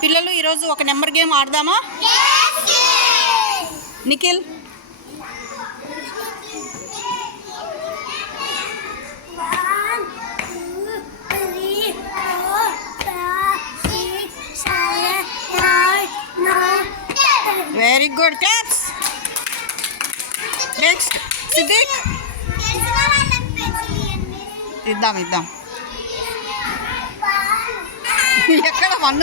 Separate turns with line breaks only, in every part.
పిల్లలు ఈరోజు ఒక number game ఆడదామా? Nikhil. Very
good claps next Siddiq
ఇద్దాం ఇద్దాం. ఎక్కడ ఎక్కడ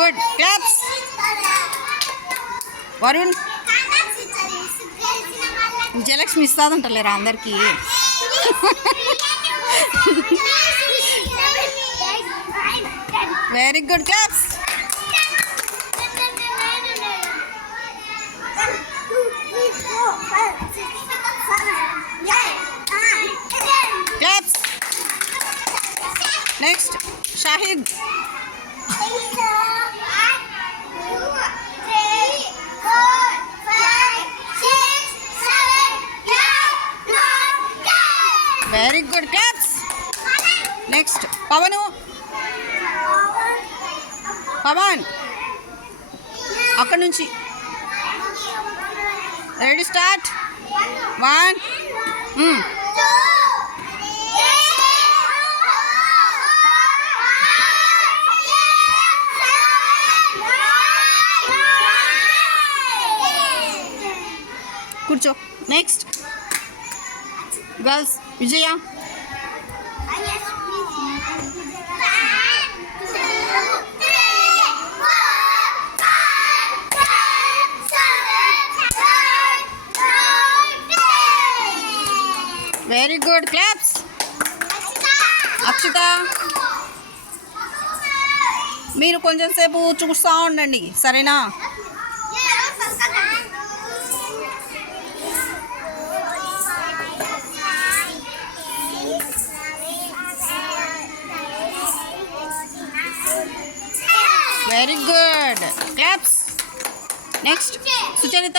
గుడ్ క్లాప్స్ వరుణ్ విజయలక్ష్మి ఇస్తాదంటలేరా అందరికీ very good claps claps next Shahid good claps next Pavan Pavan అక్కడ నుంచి. రెడీ స్టార్ట్ వన్ కూర్చో. Next girls Vijaya very good claps Akshita మీరు కొంచెం సేపు చూస్తూ ఉండండి సరేనా very good claps next Sucharita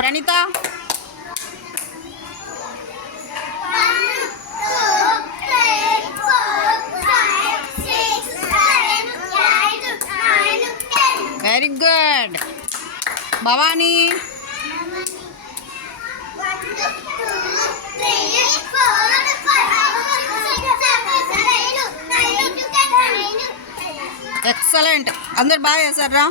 Praneetha? Very good Bhavani? Excellent అందరు బాగా చేశారా?